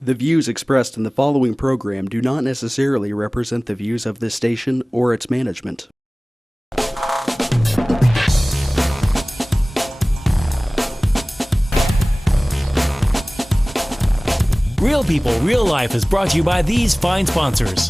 The views expressed in the following program do not necessarily represent the views of this station or its management. Real People, Real Life is brought to you by these fine sponsors.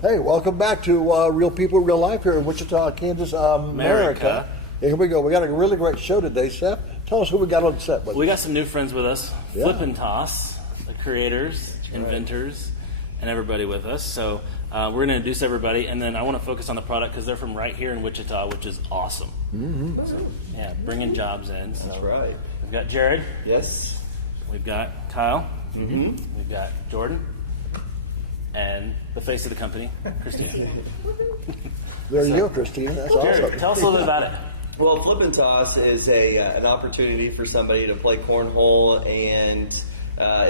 Hey, welcome back to Real People, Real Life here in Wichita, Kansas, America. Here we go. We got a really great show today, Seth. Tell us who we got on the set with. We got some new friends with us. Yeah. Flip&Toss, the creators, inventors, and everybody with us. So we're going to introduce everybody, and then I want to focus on the product because they're from right here in Wichita, which is awesome. Mm-hmm. So, yeah, bringing jobs in. So that's right. We've got Jared. Yes. We've got Kyle. Mm-hmm. We've got Jordan. And the face of the company, Christina. There you go, Christina. That's Jared, awesome. Tell us a little bit about it. Well, Flip&Toss is an opportunity for somebody to play cornhole and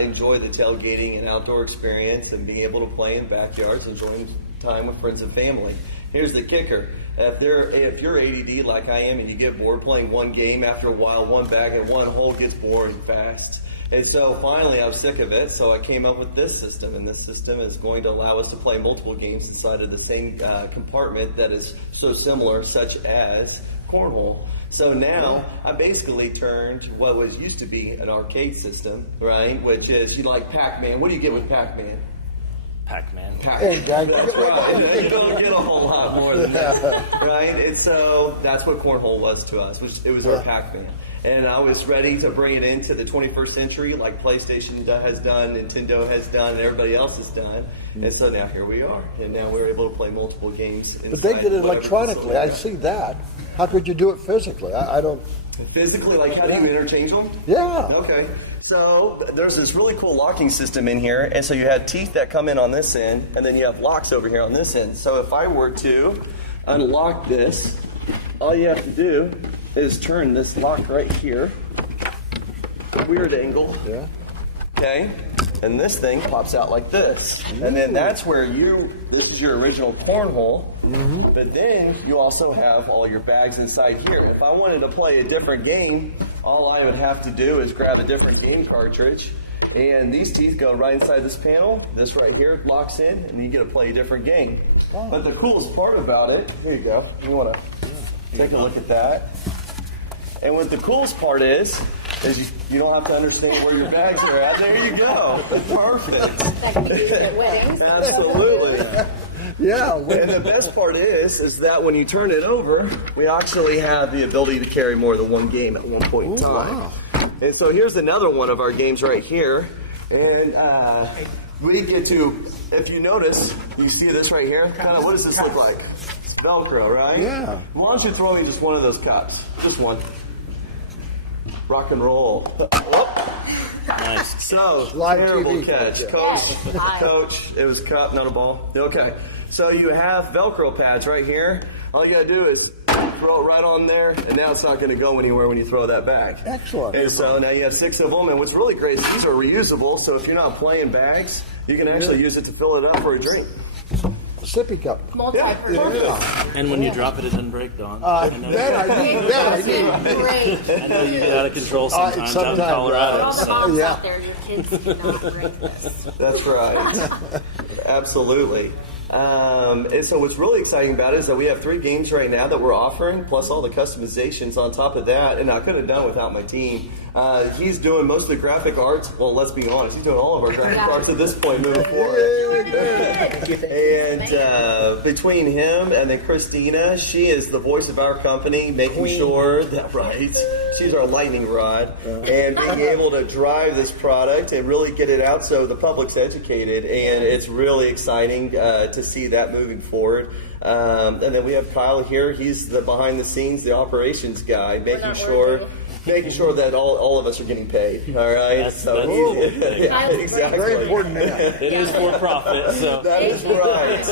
enjoy the tailgating and outdoor experience and being able to play in backyards, enjoying time with friends and family. Here's the kicker. If you're ADD like I am and you get bored playing one game, after a while, one bag and one hole gets boring fast. And so finally I was sick of it, so I came up with this system, and this system is going to allow us to play multiple games inside of the same compartment that is so similar, such as cornhole. So now I basically turned what was used to be an arcade system, right, which is, you like Pac-Man. What do you get with Pac-Man? Pac-Man. Hey, That's right. You don't get a whole lot more than that, right? And so that's what cornhole was to us. It was our Pac-Man. And I was ready to bring it into the 21st century like PlayStation has done, Nintendo has done, and everybody else has done. And so now here we are. And now we're able to play multiple games. But they did it electronically. I see that. How could you do it physically? I don't... Physically? Like how do you interchange them? Yeah. Okay. So there's this really cool locking system in here. And so you had teeth that come in on this end, and then you have locks over here on this end. So if I were to unlock this, all you have to do is turn this lock right here. Weird angle. Yeah. Okay. And this thing pops out like this. And then that's where this is your original cornhole. Mm-hmm. But then you also have all your bags inside here. If I wanted to play a different game, all I would have to do is grab a different game cartridge. And these teeth go right inside this panel. This right here locks in, and you get to play a different game. Oh. But the coolest part about it, here you go. You want to take a look at that. And what the coolest part is you don't have to understand where your bags are at. There you go. Perfect. Absolutely. Yeah. And the best part is that when you turn it over, we actually have the ability to carry more than one game at one point in time. Wow. And so here's another one of our games right here. And we get to, if you notice, you see this right here? Kind of, what does this look like? It's Velcro, right? Yeah. Why don't you throw me just one of those cups? Just one. Rock and roll. Nice. So, Live terrible TV catch. Coach, it was cup, not a ball. Okay. So you have Velcro pads right here. All you gotta do is throw it right on there, and now it's not gonna go anywhere when you throw that back. Excellent. And so now you have 6 of them, and what's really great is these are reusable, so if you're not playing bags, you can actually use it to fill it up for a drink. Sippy cup. Yeah. And when you drop it, it doesn't break, Dawn. That I need. Great. I know you get out of control sometimes out in Colorado. All the moms out there, your kids do not break this. That's right. Absolutely. And so what's really exciting about it is that we have 3 games right now that we're offering, plus all the customizations on top of that, and I couldn't have done without my team. He's doing most of the graphic arts. Well, let's be honest, he's doing all of our graphic arts at this point moving forward. And between him and then Christina, she is the voice of our company, making sure that, right, she's our lightning rod, and being able to drive this product and really get it out so the public's educated, and it's really exciting to see that moving forward. And then we have Kyle here. He's the behind the scenes, the operations guy, making sure that all of us are getting paid. All right. That's yeah, exactly. Very important man. It is for profit. So that is right.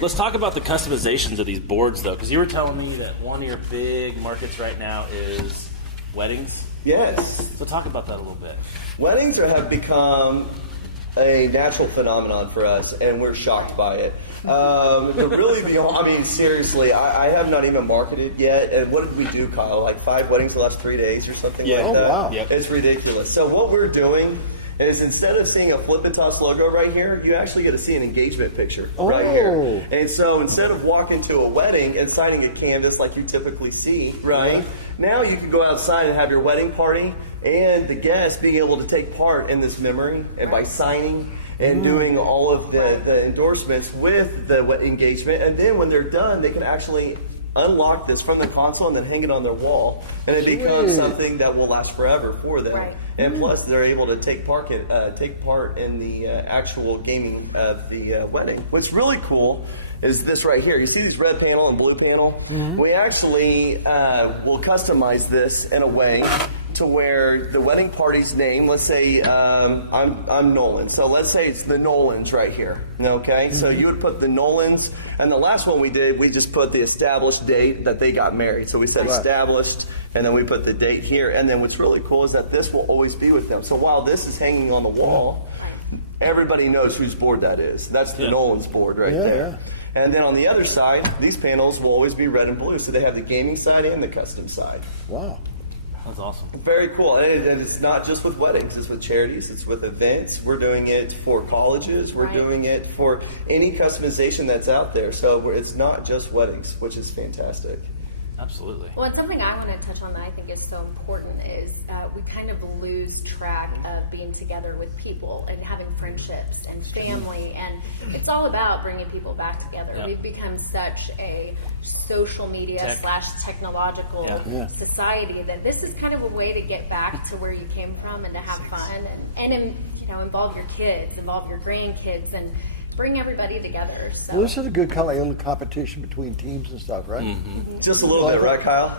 Let's talk about the customizations of these boards, though, because you were telling me that one of your big markets right now is weddings. Yes. So talk about that a little bit. Weddings have become a natural phenomenon for us, and we're shocked by it. Seriously, I have not even marketed yet. And what did we do, Kyle? Like 5 weddings the last 3 days or something like that? Wow. Yep. It's ridiculous. So what we're doing is instead of seeing a Flip&Toss logo right here, you actually get to see an engagement picture right here. And so instead of walking to a wedding and signing a canvas like you typically see, right, now you can go outside and have your wedding party and the guests being able to take part in this memory and by signing and doing all of the endorsements with the engagement. And then when they're done, they can actually unlock this from the console and then hang it on their wall, and it becomes something that will last forever for them. Right. And plus, they're able to take part in the actual gaming of the wedding. What's really cool is this right here. You see these red panel and blue panel? We actually will customize this in a way to where the wedding party's name, let's say I'm Nolan, so let's say it's the Nolans right here, okay? So you would put the Nolans, and the last one we did, we just put the established date that they got married. So we said established, and then we put the date here, and then what's really cool is that this will always be with them. So while this is hanging on the wall, everybody knows whose board that is. That's the Nolan's board right there. And then on the other side, these panels will always be red and blue, so they have the gaming side and the custom side. Wow. That's awesome. Very cool. And it's not just with weddings. It's with charities. It's with events. We're doing it for colleges. We're doing it for any customization that's out there. So it's not just weddings, which is fantastic. Absolutely. Well, and something I want to touch on that I think is so important is we kind of lose track of being together with people and having friendships and family, and it's all about bringing people back together. Yep. We've become such a social media / technological society that this is kind of a way to get back to where you came from and to have fun and involve your kids, involve your grandkids, and bring everybody together. So. Well, this is a good kind of little competition between teams and stuff, right? Just a little bit, right, Kyle?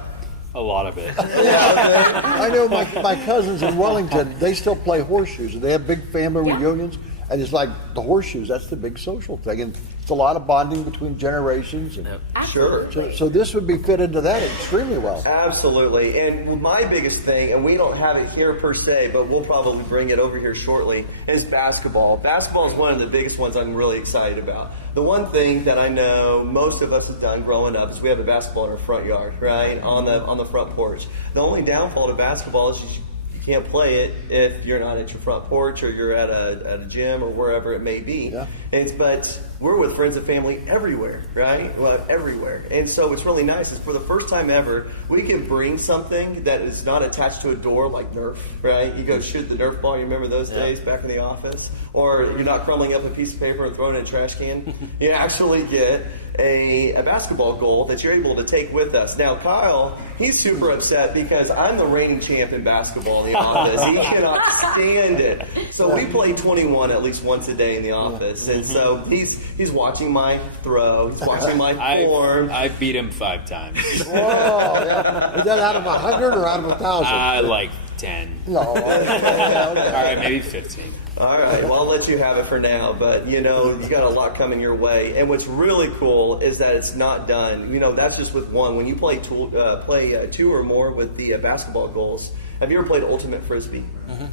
A lot of it. I know my cousins in Wellington, they still play horseshoes, and they have big family reunions, and it's like the horseshoes, that's the big social thing, and it's a lot of bonding between generations. And Sure. so this would be fit into that extremely well. Absolutely. And my biggest thing, and we don't have it here per se, but we'll probably bring it over here shortly, is basketball. Basketball is one of the biggest ones I'm really excited about. The one thing that I know most of us have done growing up is we have a basketball in our front yard, right, on the front porch. The only downfall to basketball is you can't play it if you're not at your front porch or you're at a gym or wherever it may be. Yeah. But we're with friends and family everywhere, right? Well, everywhere. And so what's really nice is for the first time ever, we can bring something that is not attached to a door like Nerf, right? You go shoot the Nerf ball, you remember those days back in the office? Or you're not crumbling up a piece of paper and throwing it in a trash can. You actually get a basketball goal that you're able to take with us. Now, Kyle, he's super upset because I'm the reigning champ in basketball in the office. He cannot stand it. So we play 21 at least once a day in the office. And so he's watching my throw. He's watching my form. I've beat him 5 times. Whoa, yeah. Is that out of 100 or out of 1,000? Like 10. No. Okay. All right, maybe 15. All right, well, I'll let you have it for now, but, you got a lot coming your way. And what's really cool is that it's not done. That's just with one. When you play 2 or more with the basketball goals, have you ever played Ultimate Frisbee?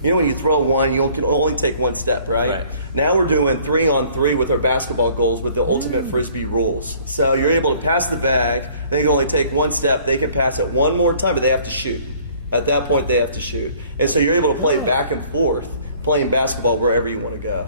When you throw one, you can only take one step, right? Now we're doing 3-on-3 with our basketball goals with the Ultimate Frisbee rules. So you're able to pass the bag. They can only take one step. They can pass it one more time, but they have to shoot. At that point, they have to shoot. And so you're able to play back and forth, playing basketball wherever you want to go.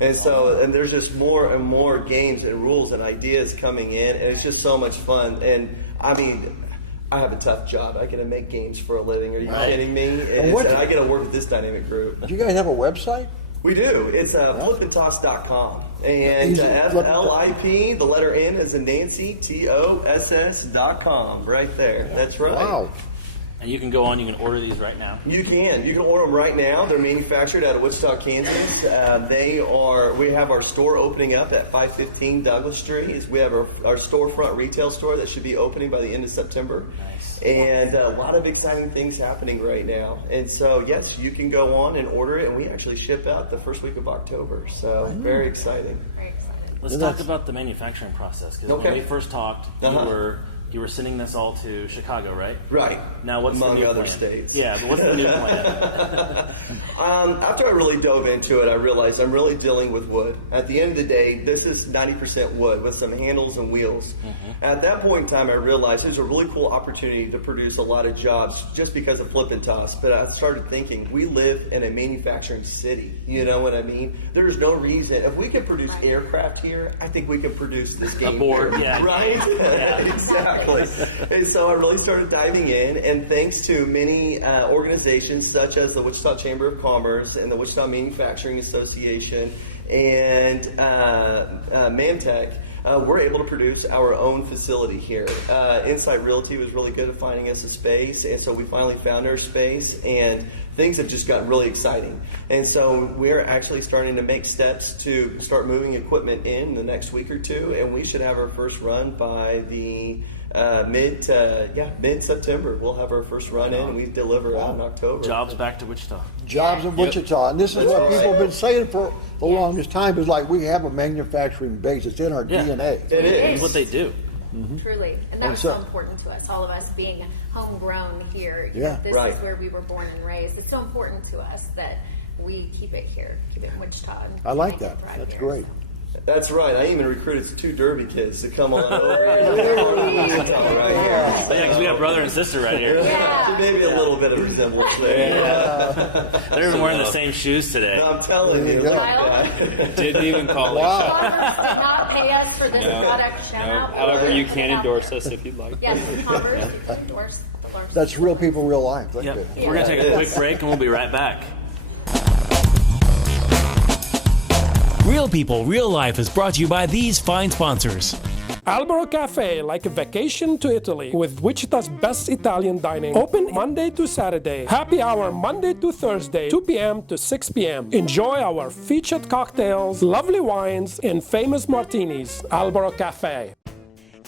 And so, and there's just more and more games and rules and ideas coming in, and it's just so much fun. And I mean, I have a tough job. I get to make games for a living. Are you kidding me? And I get to work with this dynamic group. Do you guys have a website? We do. It's flipandtoss.com. And FLIP, the letter N as in Nancy, TOSS.com. Right there. That's right. Wow. And you can go on, you can order these right now. You can. You can order them right now. They're manufactured out of Wichita, Kansas. We have our store opening up at 515 Douglas Street. We have our storefront retail store that should be opening by the end of September. Nice. And a lot of exciting things happening right now. And so, yes, you can go on and order it, and we actually ship out the first week of October. So, very exciting. Very excited. Let's talk about the manufacturing process, because when we first talked, you were you were sending this all to Chicago, right? Right. Now, what's among the new other plan? states? Yeah, but what's the new plan? After I really dove into it, I realized I'm really dealing with wood. At the end of the day, this is 90% wood with some handles and wheels. At that point in time, I realized there's a really cool opportunity to produce a lot of jobs just because of Flip and Toss. But I started thinking, we live in a manufacturing city. You know what I mean? There's no reason. If we could produce aircraft here, I think we could produce this game. A board, here, yeah. Right? Yeah. Exactly. And so I really started diving in, and thanks to many organizations such as the Wichita Chamber of Commerce and the Wichita Manufacturing Association and Mamtech, we're able to produce our own facility here. Insight Realty was really good at finding us a space, and so we finally found our space, and things have just gotten really exciting. And so we're actually starting to make steps to start moving equipment in the next week or two, and we should have our first run by the mid-September. We'll have our first run in, and we deliver out in October. Jobs back to Wichita. Jobs in Wichita. And this is what people have been saying for the longest time, is like we have a manufacturing base. It's in our DNA. It is. It's what they do. Truly. And that was so important to us, all of us being homegrown here. You know, this is where we were born and raised. It's so important to us that we keep it here, keep it in Wichita. I like that. That's great. That's right. I even recruited 2 Derby kids to come on over here. Yeah, because we got brother and sister right here. Yeah. Maybe a little bit of resemblance there. Yeah. They're even wearing the same shoes today. No, I'm telling you. Didn't even call it. Commerce did not pay us for this product. Shout out. However, you can endorse us if you'd like. Yes, Commerce endorse. That's real people, real life. Yep. We're going to take a quick break, and we'll be right back. Real People, Real Life is brought to you by these fine sponsors. Albero Cafe, like a vacation to Italy, with Wichita's best Italian dining. Open Monday to Saturday. Happy hour Monday to Thursday, 2 p.m. to 6 p.m. Enjoy our featured cocktails, lovely wines, and famous martinis. Albero Cafe.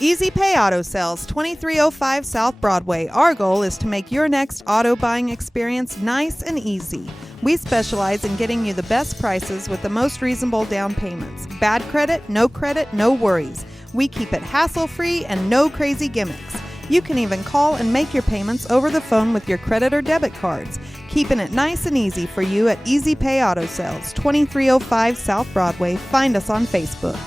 Easy Pay Auto Sales, 2305 South Broadway. Our goal is to make your next auto buying experience nice and easy. We specialize in getting you the best prices with the most reasonable down payments. Bad credit, no worries. We keep it hassle-free and no crazy gimmicks. You can even call and make your payments over the phone with your credit or debit cards. Keeping it nice and easy for you at Easy Pay Auto Sales, 2305 South Broadway. Find us on Facebook.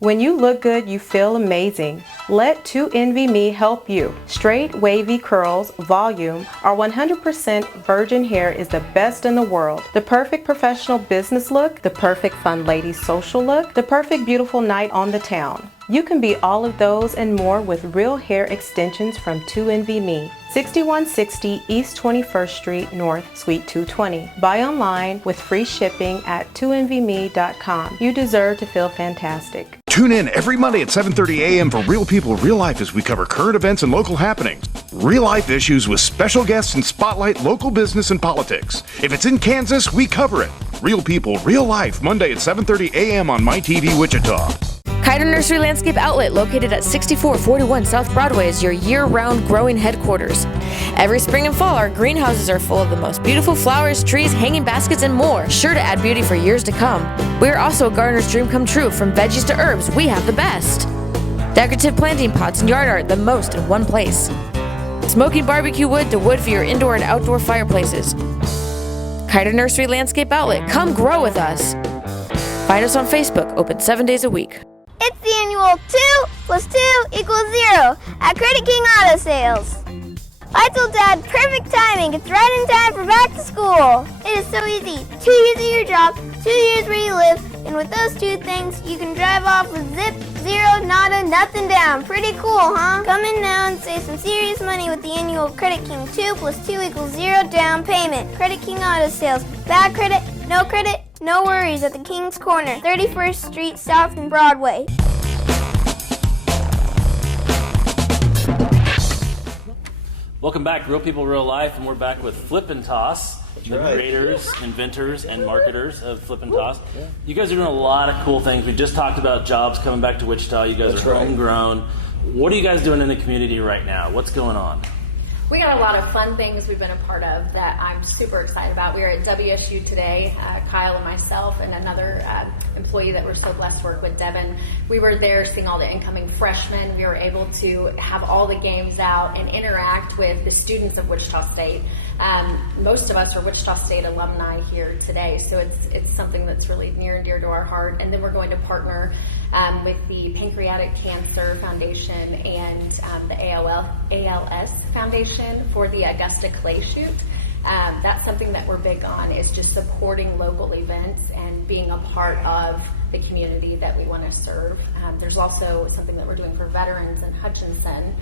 When you look good, you feel amazing. Let 2NVMe help you. Straight, wavy curls, volume, our 100% virgin hair is the best in the world. The perfect professional business look, the perfect fun lady social look, the perfect beautiful night on the town. You can be all of those and more with real hair extensions from 2NVMe. 6160 East 21st Street North, Suite 220. Buy online with free shipping at 2NVMe.com. You deserve to feel fantastic. Tune in every Monday at 7:30 a.m. for Real People, Real Life as we cover current events and local happenings. Real life issues with special guests and spotlight local business and politics. If it's in Kansas, we cover it. Real People, Real Life, Monday at 7:30 a.m. on MyTV Wichita. Kiter Nursery Landscape Outlet, located at 6441 South Broadway, is your year-round growing headquarters. Every spring and fall, our greenhouses are full of the most beautiful flowers, trees, hanging baskets, and more, sure to add beauty for years to come. We are also a gardener's dream come true. From veggies to herbs, we have the best. Decorative planting pots and yard art, the most in one place. Smoking barbecue wood to wood for your indoor and outdoor fireplaces. Kiter Nursery Landscape Outlet, come grow with us. Find us on Facebook, open 7 days a week. It's the annual 2 + 2 = 0 at Credit King Auto Sales. I told Dad, perfect timing. It's right in time for back to school. It is so easy. 2 years at your job, 2 years where you live, and with those 2 things, you can drive off with zip, zero, nada, nothing down. Pretty cool, huh? Come in now and save some serious money with the annual Credit King 2 + 2 = 0 down payment. Credit King Auto Sales. Bad credit, no worries at the King's Corner, 31st Street South and Broadway. Welcome back, Real People, Real Life, and we're back with Flip&Toss, the creators, inventors, and marketers of Flip&Toss. Yeah. You guys are doing a lot of cool things. We just talked about jobs coming back to Wichita. You guys are homegrown. What are you guys doing in the community right now? What's going on? We got a lot of fun things we've been a part of that I'm super excited about. We were at WSU today, Kyle and myself and another employee that we're so blessed to work with, Devin. We were there seeing all the incoming freshmen. We were able to have all the games out and interact with the students of Wichita State. Most of us are Wichita State alumni here today, so it's something that's really near and dear to our heart. And then we're going to partner with the Pancreatic Cancer Foundation and the ALS Foundation for the Augusta Clay Shoot. That's something that we're big on, is just supporting local events and being a part of the community that we want to serve. There's also something that we're doing for veterans in Hutchinson,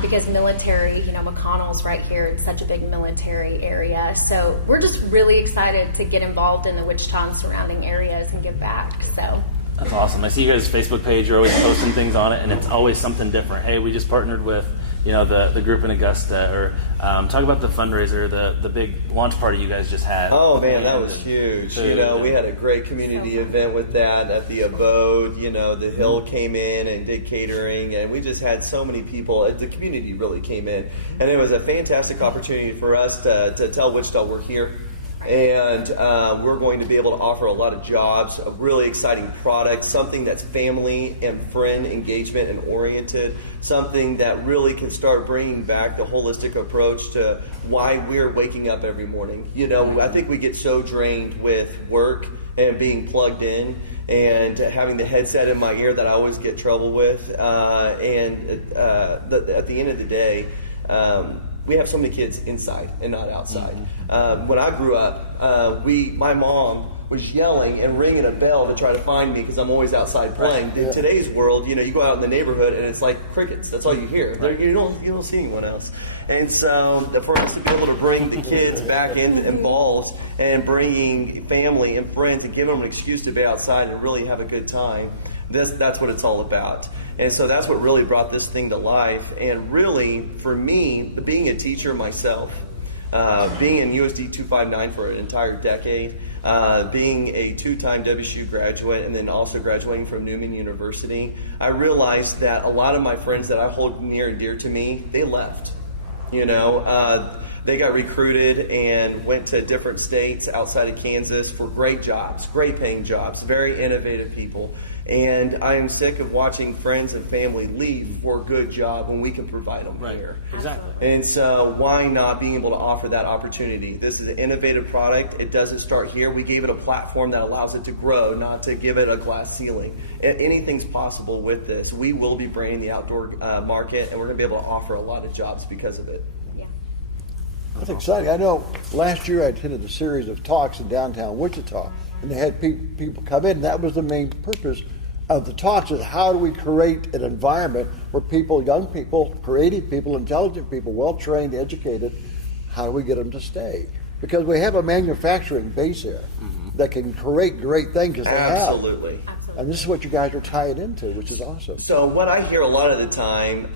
because military, McConnell's right here. It's such a big military area. So we're just really excited to get involved in the Wichita and surrounding areas and give back. So that's awesome. I see you guys' Facebook page. You're always posting things on it, and it's always something different. Hey, we just partnered with the group in Augusta, or talk about the fundraiser, the big launch party you guys just had. Oh man, that was huge. We had a great community event with that at the Abode. The Hill came in and did catering, and we just had so many people. The community really came in, and it was a fantastic opportunity for us to tell Wichita we're here. And we're going to be able to offer a lot of jobs, a really exciting product, something that's family and friend engagement and oriented, something that really can start bringing back the holistic approach to why we're waking up every morning. I think we get so drained with work and being plugged in and having the headset in my ear that I always get trouble with. At the end of the day, we have so many kids inside and not outside. When I grew up, my mom was yelling and ringing a bell to try to find me because I'm always outside playing. In today's world, you go out in the neighborhood and it's like crickets. That's all you hear. You don't see anyone else. And so for us to be able to bring the kids back involved and bringing family and friends and giving them an excuse to be outside and really have a good time, that's what it's all about. And so that's what really brought this thing to life. And really, for me, being a teacher myself, being in USD 259 for an entire decade, being a 2-time WSU graduate, and then also graduating from Newman University, I realized that a lot of my friends that I hold near and dear to me, they left. They got recruited and went to different states outside of Kansas for great jobs, great paying jobs, very innovative people. And I am sick of watching friends and family leave for a good job when we can provide them here. Exactly. And so why not being able to offer that opportunity? This is an innovative product. It doesn't start here. We gave it a platform that allows it to grow, not to give it a glass ceiling. Anything's possible with this. We will be bringing the outdoor market, and we're going to be able to offer a lot of jobs because of it. That's exciting. I know last year I attended a series of talks in downtown Wichita, and they had people come in, and that was the main purpose of the talks, is how do we create an environment where people, young people, creative people, intelligent people, well-trained, educated, how do we get them to stay? Because we have a manufacturing base here that can create great things, because they have. Absolutely. And this is what you guys are tying into, which is awesome. So what I hear a lot of the time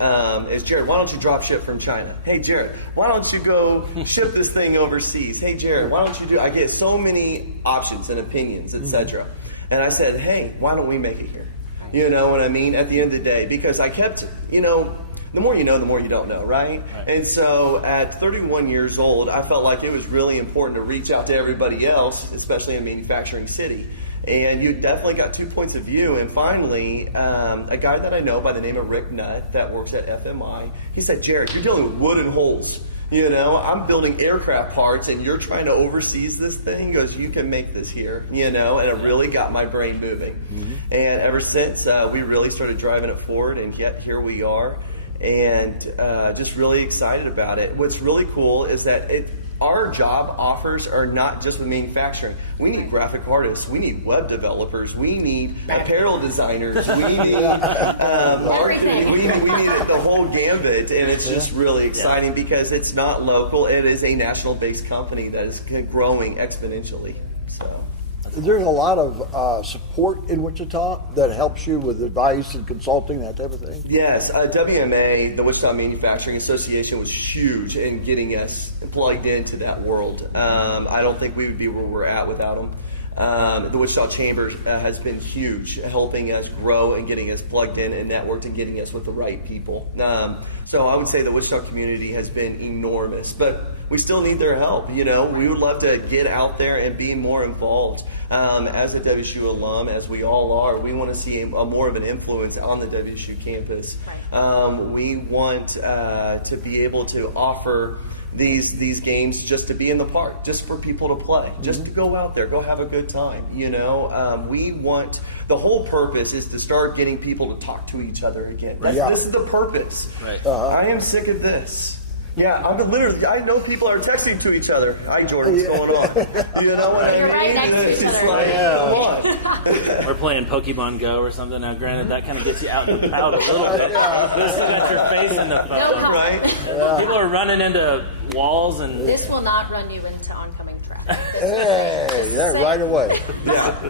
is, Jared, why don't you drop ship from China? Hey, Jared, why don't you go ship this thing overseas? Hey, Jared, why don't you do... I get so many options and opinions, etc. And I said, hey, why don't we make it here? You know what I mean? At the end of the day, because I kept, the more you know, the more you don't know, right? And so at 31 years old, I felt like it was really important to reach out to everybody else, especially in manufacturing city. And you definitely got 2 points of view. And finally, a guy that I know by the name of Rick Nutt that works at FMI, he said, Jared, you're dealing with wooden holes. I'm building aircraft parts and you're trying to overseas this thing. He goes, you can make this here, and it really got my brain moving. And ever since, we really started driving it forward, and yet here we are, and just really excited about it. What's really cool is that our job offers are not just with manufacturing. We need graphic artists. We need web developers. We need apparel designers. We need marketing. We need the whole gambit. And it's just really exciting because it's not local. It is a national-based company that is growing exponentially. So there's a lot of support in Wichita that helps you with advice and consulting, that type of thing? Yes. WMA, the Wichita Manufacturing Association, was huge in getting us plugged into that world. I don't think we would be where we're at without them. The Wichita Chamber has been huge, helping us grow and getting us plugged in and networked and getting us with the right people. So So I would say the Wichita community has been enormous, but we still need their help. We would love to get out there and be more involved. As a WSU alum, as we all are, we want to see a more of an influence on the WSU campus. We want to be able to offer these games just to be in the park, just for people to play, just to go out there, go have a good time. We want, the whole purpose is to start getting people to talk to each other again. This is the purpose. Right. I am sick of this. Yeah, I know people are texting to each other. Hi, Jordan, what's going on? You know what I mean? Right next to each It's other. like, come on. We're playing Pokemon Go or something. Now, granted, that kind of gets you out and about a little bit. This got your face in the photo, Right? People are running into walls and. This will not run you into oncoming traffic. Hey, that right away. Yeah.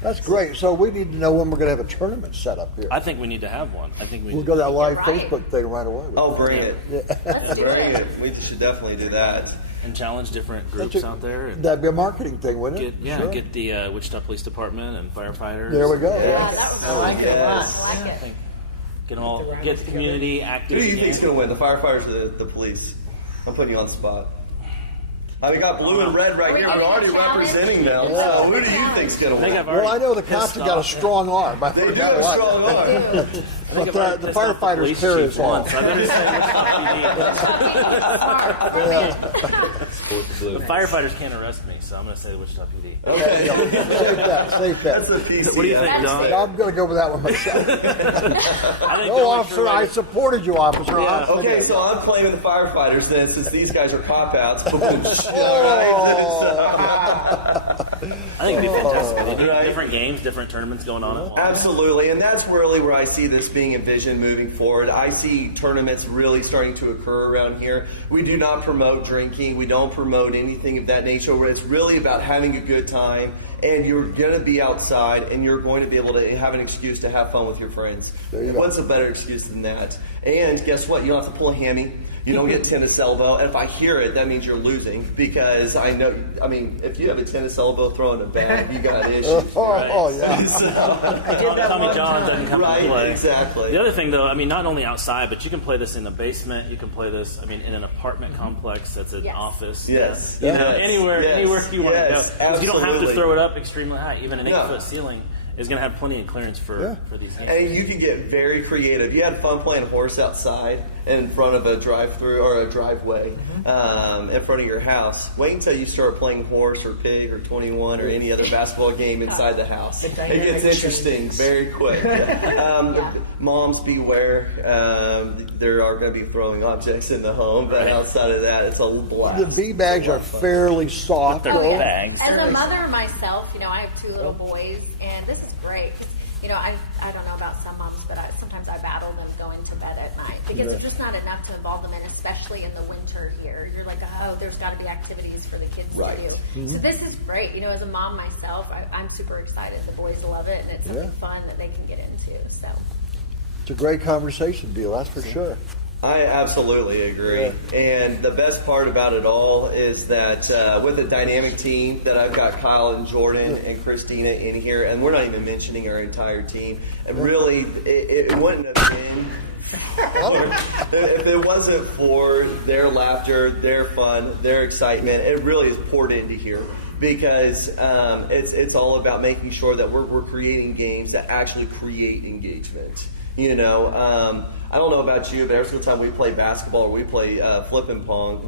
That's great. So we need to know when we're going to have a tournament set up here. I think we need to have one. I think We'll go to that live Right. Facebook thing right away. Oh, bring it. Let's do Bring it. it. We should definitely do that. and challenge different groups That's out there. And that'd be a marketing thing, wouldn't it? get Sure. get the Wichita Police Department and firefighters. There we go. Yeah, that was I like it a lot. I like it. Get the community active. Who do you again. think's going to win, the firefighters or the police? I'm putting you on the spot. We got blue and red right here. We're already representing them. So who do you think's going to win? Well, I know the cops have got a strong arm. I They do forgot have a what. strong arm. But the firefighters carry us all. So I better say Wichita PD. The firefighters can't arrest me, so I'm going to say Wichita PD. Okay. Safe bet. That's the PC. What do you think, Don? I'm going to go with that one myself. I think No, officer, I supported you, officer. Yeah, okay, so I'm playing with the firefighters then, since these guys are cop-outs. I think it'd be fantastic. They do different games, different tournaments going on at once. Absolutely, and that's really where I see this being envisioned moving forward. I see tournaments really starting to occur around here. We do not promote drinking. We don't promote anything of that nature. Where it's really about having a good time, and you're going to be outside, and you're going to be able to have an excuse to have fun with your friends. What's a better excuse than that? And guess what? You don't have to pull a hammy. You don't get tennis elbow. And if I hear it, that means you're losing, because I know, I mean, if you have a tennis elbow throwing a bag, you got issues. Oh, yeah. Tommy John doesn't come Right, to play. exactly. The other thing, though, I mean, not only outside, but you can play this in the basement. You can play this, I mean, in an apartment complex that's an office. Yes. You know, Yes. anywhere you want to go. Yes, Because you don't have to absolutely. throw it up extremely high. Even an 8-foot No. ceiling is going to have plenty of clearance for these games. And you can get very creative. You had fun playing horse outside in front of a drive-through or a driveway in front of your house. Wait until you start playing horse or pig or 21 or any other basketball game inside the house. It gets interesting very quick. Moms, beware. There are going to be throwing objects in the home, but outside of that, it's a blast. The bee bags are fairly soft. They're though. bags. As a mother myself, you know, I have 2 little boys, and this is great. 'Cause, you know, I don't know about some moms, but sometimes I battle them going to bed at night because there's just not enough to involve them in, especially in the winter here. You're like, oh, there's got to be activities for the kids to do. So this is great. You know, as a mom myself, I'm super excited. The boys love it, and it's something fun that they can get into. So It's a great conversation, Bill, that's for sure. I absolutely agree. And the best part about it all is that with a dynamic team that I've got Kyle and Jordan and Christina in here, and we're not even mentioning our entire team, and really it wouldn't have been if it wasn't for their laughter, their fun, their excitement. It really is poured into here. Because it's all about making sure that we're creating games that actually create engagement. You know, I don't know about you, but every single time we play basketball or we play flip and pong,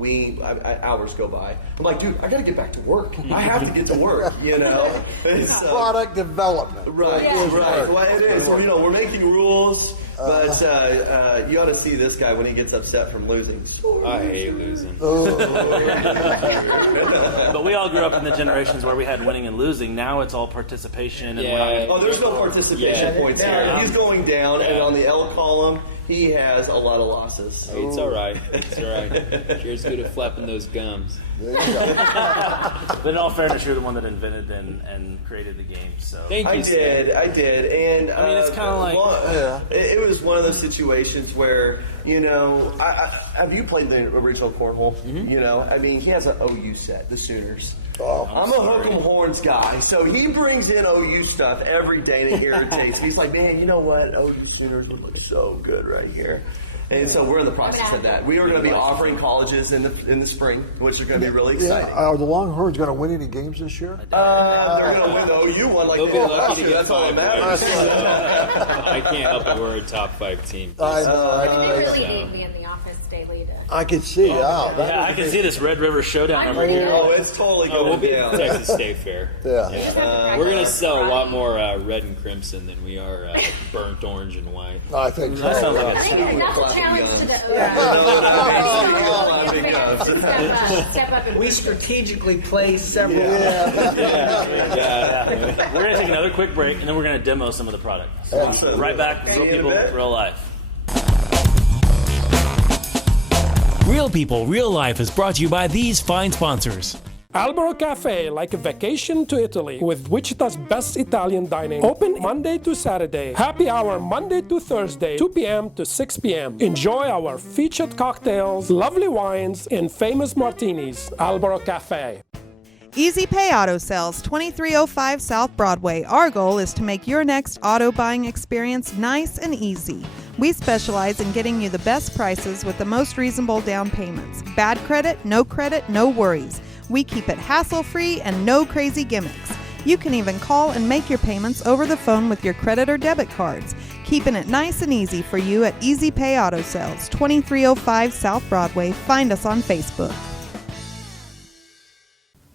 hours go by. I'm like, dude, I got to get back to work. I have to get to work. You know, it's, Product development. right. Well, it is. You know, we're making rules. But you ought to see this guy when he gets upset from losing. I hate losing. But we all grew up in the generations where we had winning and losing. Now it's all participation. And there's no participation points here. He's going down, and on the L column, he has a lot of losses. Hey, it's all right. It's all right. Cheers, good at flapping those gums. There you go. But in all fairness, you're the one that invented and created the game. So Thank you, I did, and I mean, it's kind of like it was one of those situations where, you know, have you played the original cornhole? Mm-hmm. You know, I mean, he has an OU set, the Sooners. Oh, I'm a hook 'em horns guy, so he brings in OU stuff every day and it irritates me. He's like, man, you know what? OU Sooners would look so good right here. And so we're in the process of that. We are going to be offering colleges in the spring, which are going to be really exciting. Are the Longhorns going to win any games this year? They're going to win the OU one like They'll they be did lucky last to year. get That's all that 5 matters. I can't help it. We're a top 5 team. I know. They really need me in the office daily to. I can see. I can see this Red River Showdown over here. Oh, it's totally going We'll be down. at the Texas State Fair. Yeah. We're going to sell a lot more red and crimson than we are burnt orange and white. I think so. That sounds like a That's a challenge to the step up and We strategically play several. We're going to take another quick break, and then we're going to demo some of the product. So right back, Real People, Real Life. Real People, Real Life is brought to you by these fine sponsors. Albero Cafe, like a vacation to Italy, with Wichita's best Italian dining. Open Monday to Saturday. Happy hour Monday to Thursday, 2 p.m. to 6 p.m. Enjoy our featured cocktails, lovely wines, and famous martinis. Albero Cafe. Easy Pay Auto Sales, 2305 South Broadway. Our goal is to make your next auto buying experience nice and easy. We specialize in getting you the best prices with the most reasonable down payments. Bad credit, no worries. We keep it hassle-free and no crazy gimmicks. You can even call and make your payments over the phone with your credit or debit cards. Keeping it nice and easy for you at Easy Pay Auto Sales, 2305 South Broadway. Find us on Facebook.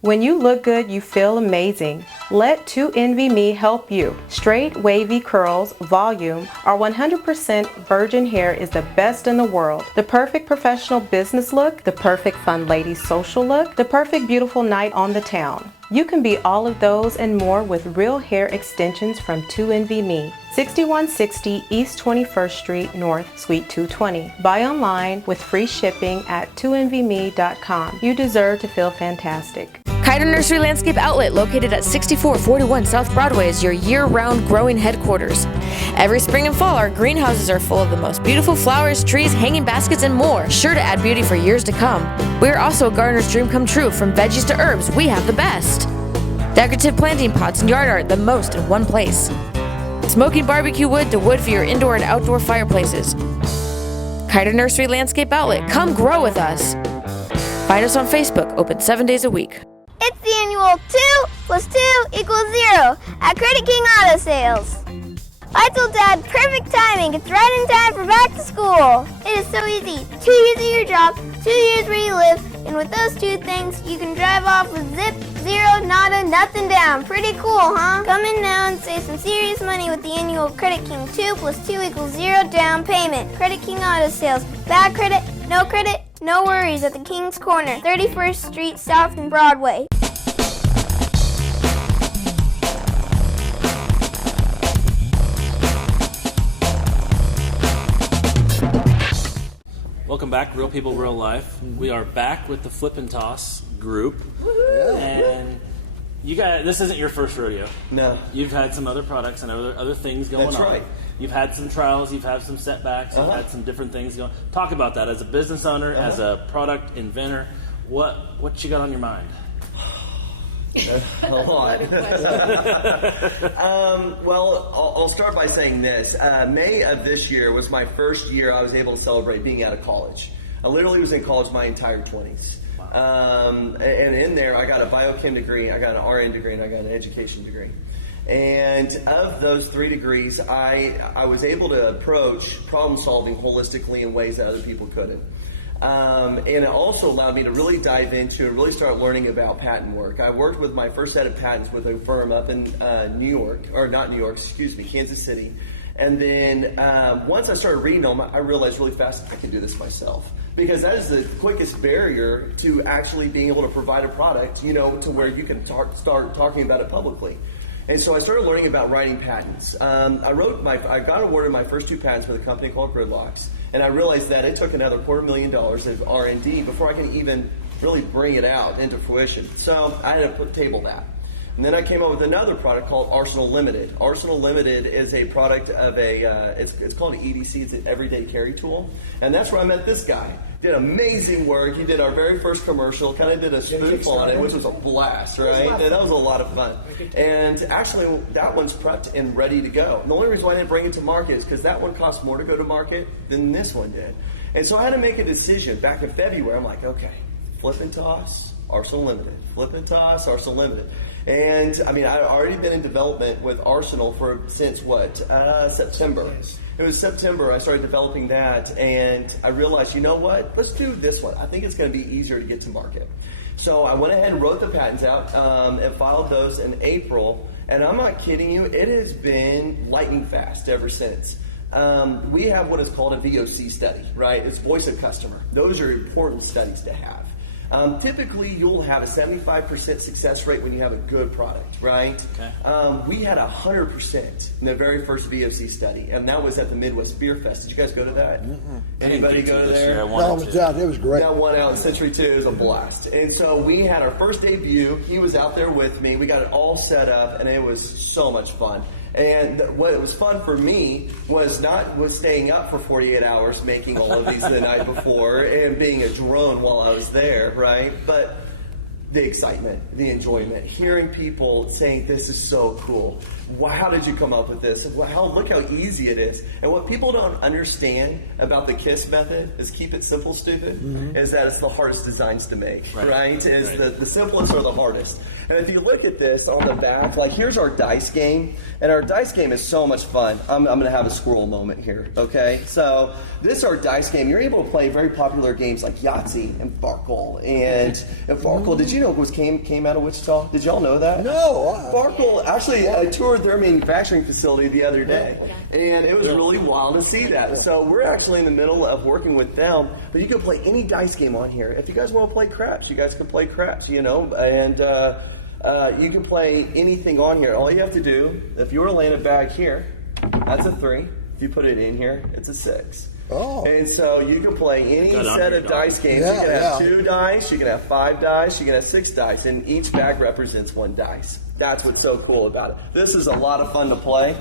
When you look good, you feel amazing. Let 2NVMe help you. Straight, wavy curls, volume, our 100% virgin hair is the best in the world. The perfect professional business look, the perfect fun lady social look, the perfect beautiful night on the town. You can be all of those and more with real hair extensions from 2NVMe. 6160 East 21st Street North, Suite 220. Buy online with free shipping at 2NVMe.com. You deserve to feel fantastic. Kiter Nursery Landscape Outlet, located at 6441 South Broadway, is your year-round growing headquarters. Every spring and fall, our greenhouses are full of the most beautiful flowers, trees, hanging baskets, and more, sure to add beauty for years to come. We are also a gardener's dream come true. From veggies to herbs, we have the best. Decorative planting pots and yard art, the most in one place. Smoking barbecue wood to wood for your indoor and outdoor fireplaces. Kiter Nursery Landscape Outlet, come grow with us. Find us on Facebook, open 7 days a week. It's the annual 2 + 2 = 0 at Credit King Auto Sales. I told Dad, perfect timing. It's right in time for back to school. It is so easy. 2 years of your job, 2 years where you live, and with those 2 things, you can drive off with zip, zero, nada, nothing down. Pretty cool, huh? Come in now and save some serious money with the annual Credit King 2 + 2 = 0 down payment. Credit King Auto Sales. Bad credit, no worries at the King's Corner, 31st Street South and Broadway. Welcome back, Real People, Real Life. We are back with the Flip&Toss group. And you guys, this isn't your first rodeo. No. You've had some other products and other things going on. That's right. You've had some trials, you've had some setbacks, you've had some different things going. Talk about that as a business owner, as a product inventor. What you got on your mind? A lot. Well, I'll start by saying this. May of this year was my first year I was able to celebrate being out of college. I literally was in college my entire 20s. And in there, I got a biochem degree, I got an RN degree, and I got an education degree. And of those 3 degrees, I was able to approach problem solving holistically in ways that other people couldn't. And it also allowed me to really dive into and really start learning about patent work. I worked with my first set of patents with a firm up in Kansas City. And then once I started reading them, I realized really fast I could do this myself. Because that is the quickest barrier to actually being able to provide a product, to where you can start talking about it publicly. And so I started learning about writing patents. I got awarded my first 2 patents with a company called Gridlocks. And I realized that it took another $250,000 of R&D before I could even really bring it out into fruition. So I had to table that. And then I came up with another product called Arsenal Limited. Arsenal Limited is a product of it's called an EDC, it's an everyday carry tool. And that's where I met this guy. Did amazing work. He did our very first commercial, kind of did a spoof on it, which was a blast, right? And that was a lot of fun. And actually, that one's prepped and ready to go. And the only reason why I didn't bring it to market is because that one cost more to go to market than this one did. And so I had to make a decision back in February. I'm like, okay, Flip&Toss, Arsenal Limited. Flip&Toss, Arsenal Limited. And I mean, I'd already been in development with Arsenal since September. It was September I started developing that, and I realized, you know what? Let's do this one. I think it's going to be easier to get to market. So I went ahead and wrote the patents out and filed those in April. And I'm not kidding you, it has been lightning fast ever since. We have what is called a VOC study, right? It's voice of customer. Those are important studies to have. Typically, you'll have a 75% success rate when you have a good product, right? Okay. We had 100% in the very first VOC study, and that was at the Midwest Beer Fest. Did you guys go to that? Anybody go there? No, it was great. That one out in Century 2 is a blast. And so we had our first debut. He was out there with me. We got it all set up, and it was so much fun. And what was fun for me was staying up for 48 hours making all of these the night before and being a drone while I was there, right? But the excitement, the enjoyment, hearing people saying, this is so cool. Wow, how did you come up with this? Wow, look how easy it is. And what people don't understand about the KISS method is keep it simple, stupid, is that it's the hardest designs to make, right? The simplest are the hardest. And if you look at this on the back, like here's our dice game, and our dice game is so much fun. I'm going to have a squirrel moment here, okay? So this is our dice game. You're able to play very popular games like Yahtzee and Farkle. And Farkle, did you know it came out of Wichita? Did y'all know that? No. Farkle, actually, I toured their manufacturing facility the other day, and it was really wild to see that. So we're actually in the middle of working with them, but you can play any dice game on here. If you guys want to play craps, you guys can play craps, you know, and you can play anything on here. All you have to do, if you were to land a bag here, that's a 3. If you put it in here, it's a 6. Oh. And so you can play any set of dice games. You can have 2 dice, you can have 5 dice, you can have 6 dice, and each bag represents 1 dice. That's what's so cool about it. This is a lot of fun to play.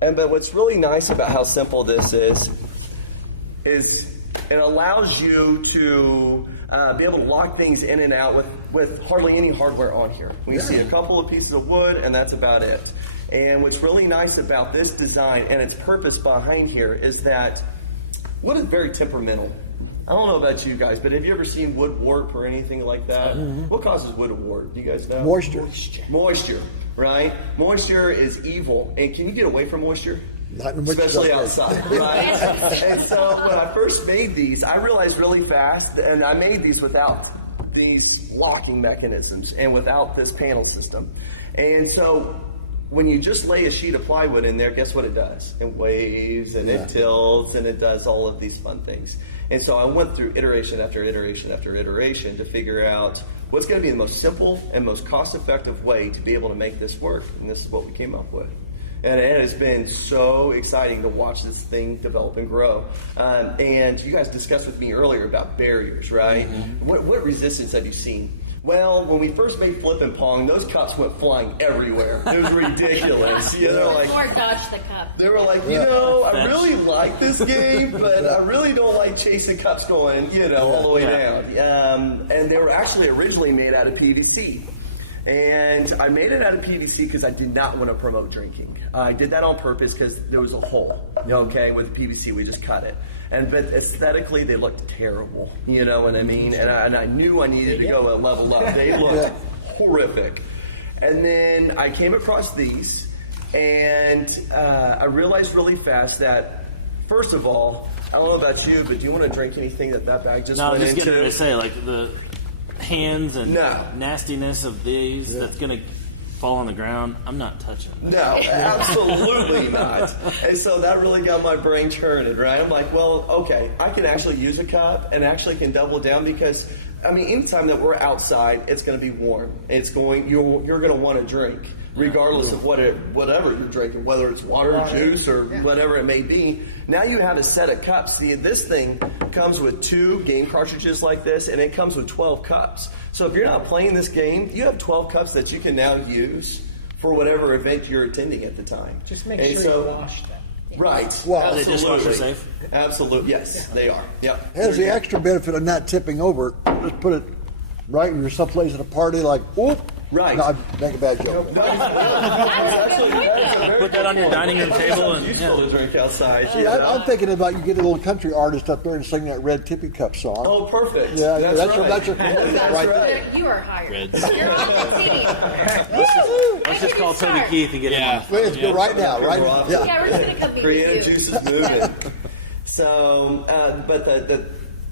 But what's really nice about how simple this is it allows you to be able to lock things in and out with hardly any hardware on here. We see a couple of pieces of wood, and that's about it. And what's really nice about this design and its purpose behind here is that wood is very temperamental. I don't know about you guys, but have you ever seen wood warp or anything like that? What causes wood to warp? Do you guys know? Moisture, right? Moisture is evil. And can you get away from moisture? Not in especially outside, right? And so when I first made these, I realized really fast, and I made these without these locking mechanisms and without this panel system. And so when you just lay a sheet of plywood in there, guess what it does? It waves and it tilts and it does all of these fun things. And so I went through iteration after iteration after iteration to figure out what's going to be the most simple and most cost-effective way to be able to make this work. And this is what we came up with. And it has been so exciting to watch this thing develop and grow. And you guys discussed with me earlier about barriers, right? What resistance have you seen? Well, when we first made Flip and Pong, those cups went flying everywhere. It was ridiculous. You know, like, or dodge the cup. They were like, you know, I really like this game, but I really don't like chasing cups going, you know, all the way down. And they were actually originally made out of PVC. And I made it out of PVC because I did not want to promote drinking. I did that on purpose because there was a hole, okay, with PVC. We just cut it. But aesthetically, they looked terrible. You know what I mean? And I knew I needed to go a level up. They looked horrific. And then I came across these, and I realized really fast that, first of all, I don't know about you, but do you want to drink anything that bag just went into? No, I'm just getting to say, like, the hands and nastiness of these that's going to fall on the ground, I'm not touching it. No, absolutely not. And so that really got my brain turning, right? I'm like, well, okay, I can actually use a cup and actually can double down because, I mean, anytime that we're outside, it's going to be warm. You're going to want to drink. regardless of whatever you're drinking, whether it's water, juice, or whatever it may be. Now you have a set of cups. See, this thing comes with 2 game cartridges like this, and it comes with 12 cups. So if you're not playing this game, you have 12 cups that you can now use for whatever event you're attending at the time. Just make sure you wash them. Right. Well, are they dishwasher safe? Absolutely. Yes, they are. Yep. Has the extra benefit of not tipping over. Just put it right when you're someplace at a party, like, whoop. Right. No, I make a bad joke. Put that on your dining room table and useful to drink outside. See, I'm thinking about you get a little country artist up there and sing that Red Tippy Cup song. Oh, perfect. Yeah, that's right. That's your right there. You are hired. Reds. You're on the team. let's just call Toby Keith and get him. Let's go right now, right now. Yeah, we're just gonna come meet Creative with you. juices moving. So, but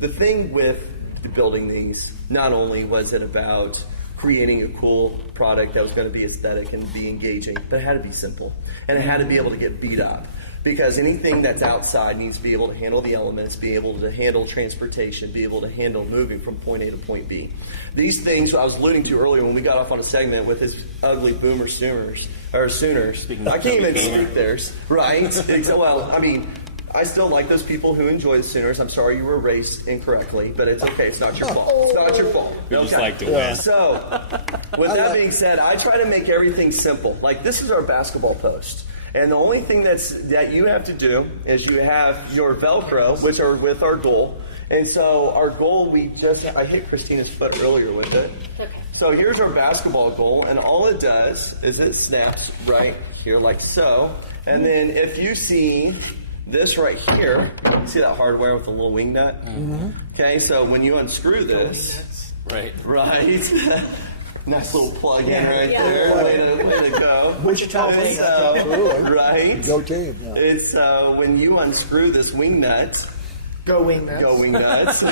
the thing with building these, not only was it about creating a cool product that was going to be aesthetic and be engaging, but it had to be simple. And it had to be able to get beat up. Because anything that's outside needs to be able to handle the elements, be able to handle transportation, be able to handle moving from point A to point B. These things I was alluding to earlier when we got off on a segment with his ugly boomer Sooners. I can't even speak theirs, right? Well, I mean, I still like those people who enjoy the Sooners. I'm sorry you were raised incorrectly, but it's okay. It's not your fault. It's not your fault. We just like to win. So, with that being said, I try to make everything simple. Like, this is our basketball post. And the only thing that you have to do is you have your Velcro, which are with our goal. And so our goal, I hit Christina's foot earlier with it. Okay. So here's our basketball goal, and all it does is it snaps right here like so. And then if you see this right here, see that hardware with the little wing nut? Mm-hmm. Okay, so when you unscrew this, right. Nice little plug in right there. Way to go. Wichita, absolutely. Right. Go team. Yeah. It's when you unscrew this wing nut. Go wing nuts. Go wing nuts.